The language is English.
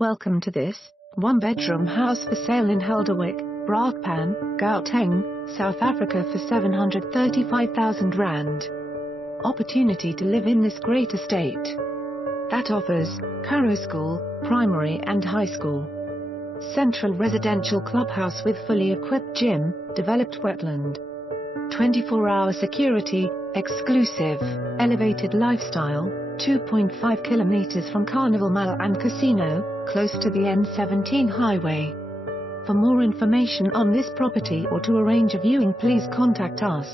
Welcome to this one-bedroom house for sale in Helderwyk, Brakpan, Gauteng, South Africa for R735,000. Opportunity to live in this great estate that offers Karo School, primary and high school, central residential clubhouse with fully equipped gym, developed wetland, 24-hour security, exclusive, elevated lifestyle, 2.5 kilometers from Carnival Mall and Casino, close to the N17 highway. For more information on this property or to arrange a viewing, please contact us.